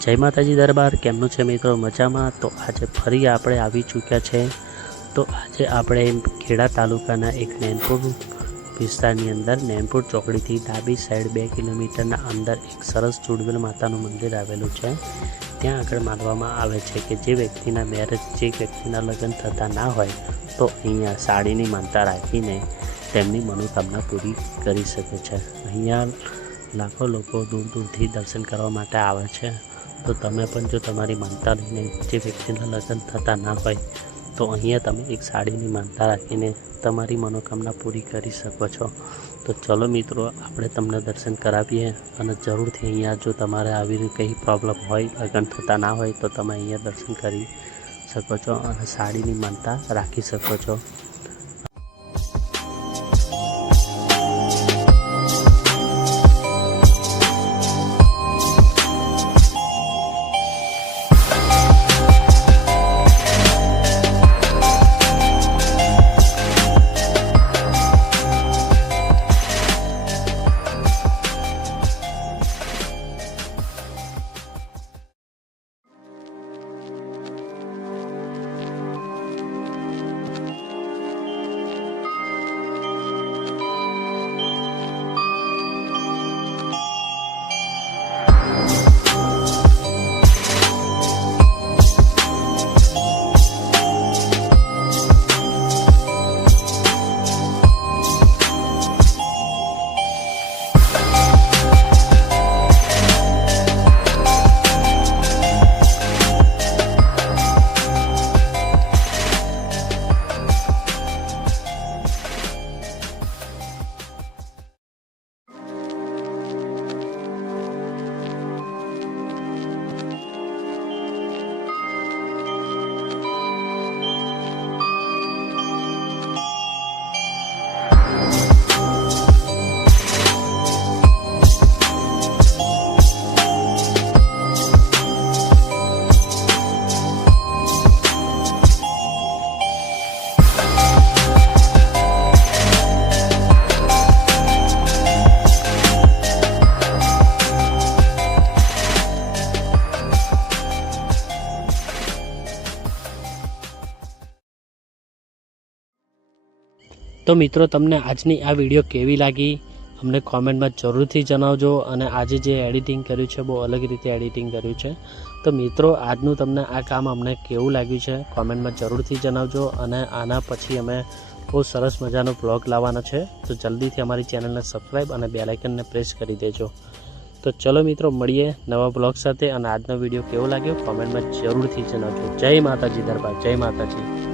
जय माताजी दरबार केमनु छे मित्रों मजामां। तो आज फरी आपणे आवी चूक्या छे। तो आज आपणे खेड़ा तालुकाना एक नैनपुर विस्तारनी अंदर नैनपुर चौकड़ीथी डाबी साइड 2 किलोमीटरना अंदर एक सरस चूड़वेल मातानुं मंदिर आवेलुं छे। त्यां आगळ मानवामां आवे छे के जे व्यक्तिना मेरेज जे व्यक्तिना लग्न थता ना होय तो अहींया साड़ीनी मानता राखीने તેમની मनोकामना पूरी करी शके छे। अहींया लाखों लोग दूर दूरथी दर्शन करवा माटे आवे छे। तो तमे पण जो तमारी मानता लईने जे व्यक्तिना लग्न थता ना होय तो अहींया तमे एक साड़ीनी मानता राखीने तमारी मनोकामना पूरी करी शको छो। तो चलो मित्रों आपणे तमने दर्शन करावीए अने जरूरथी अहींया जो तमारे आवी कई प्रॉब्लम होय लग्न थता ना होय तो तमे अहींया दर्शन करी शको छो अने साड़ीनी मानता राखी शको छो। तो मित्रों तमने आजनी आ विडियो केवी लागी अमने कॉमेंट में जरूरथी जणावजो। अने आज जे एडिटिंग कर्युं छे बहुत अलग रीते एडिटिंग कर्युं छे। तो मित्रों आजनु तमने आ काम अमने केवुं लाग्युं छे कॉमेंट में जरूरथी जणावजो। अने आना पछी अमे बहुत सरस मजानो ब्लॉग लाववाना छे। तो जल्दी थी अमारी चेनल ने सब्सक्राइब और बेल आइकन ने प्रेस करी देजो। तो चलो मित्रों मळीए नवा ब्लॉग साथे। अने आजनो विडियो केवो लाग्यो कॉमेंट में जरूरथी जणावजो। जय माताजी दरबार, जय माताजी।